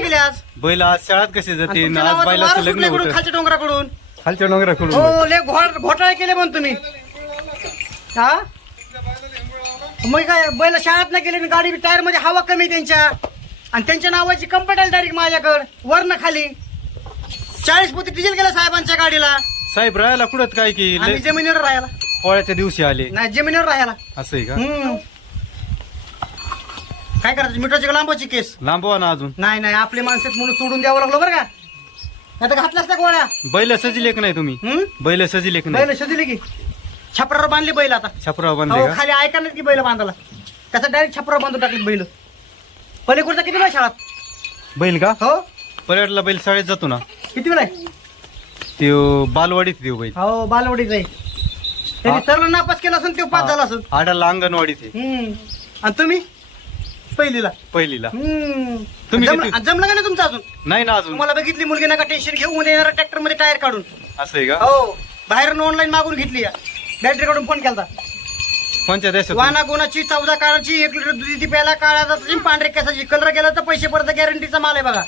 नाही गेले आज? बैल आज शाळेत कसे आणि जाते तुमच्या आज नावाचं बैलाचं वारं लग्न होतं. खालच्या डोंगराकडून? खालच्या डोंगराकडून हो लय घोळ घोटाळे केले म्हणून तुम्ही. हा? मग काय बैल शाळेत नाही गेले आणि गाडी टायरमध्ये हवा कमी आहे त्यांच्या. आणि त्यांच्या नावाची कंप्लेंट आली डायरेक्ट माझ्याकडे वरनं खाली. चाळीस पोती डिझेल गेलं साहेबांच्या गाडीला. साहेब राहायला कुठं काय की? आम्ही लय- जमिनीवर राहायला. पोळ्याच्या दिवशी आले. नाही जमिनीवर राहायला. असं आहे का? हम्म. काय करायचं? मिठाची का लांबाची केस? लांबवा ना अजून. नाही नाही आपली माणसं म्हणून सोडून द्यावं लागलं बरं का? नाही तर घातल्यास त्या गोळ्या? बैल सजिले का नाही तुम्ही. हम्म? बैल सजिले का नाही. बैल शोधली की? छपरावर बांधली बैल आता. छपराव बांधले हो का? खाली ऐका नाही की बैल बांधायला. त्याचा डायरेक्ट छपरावर बांधून टाकली बैल. पलीकडचा किती वेळ शाळात? बैल का? हो. पर्यटला बैल शाळेत जातो ना. किती वेळ आहे? ते बालवाडीत देऊ बैल. हो बालवडीच आहे. त्यांनी सर्व नापास केला असेल तो पास झाला असेल. आडाला अंगणवाडीत आहे. हम्म. आणि तुम्ही? पहिलीला. पहिलीला. हम्म. तुम्ही जमलं किती- जमलं का नाही तुमचं अजून? नाही ना अजून. तुम्हाला बघितली मुलगी नका टेन्शन घेऊन येणार ट्रॅक्टरमध्ये टायर काढून. असं आहे का? हो. बाहेरून ऑनलाईन मागून घेतली बॅटरी काढून फोन केला कोणत्या देशात वाना गुणाची चौदा काळाची एक लिटर दुधी प्यायला काळाचा पांढरे केसाची. कलर गेला तर पैसे परत गॅरंटीचा माल आहे बघा.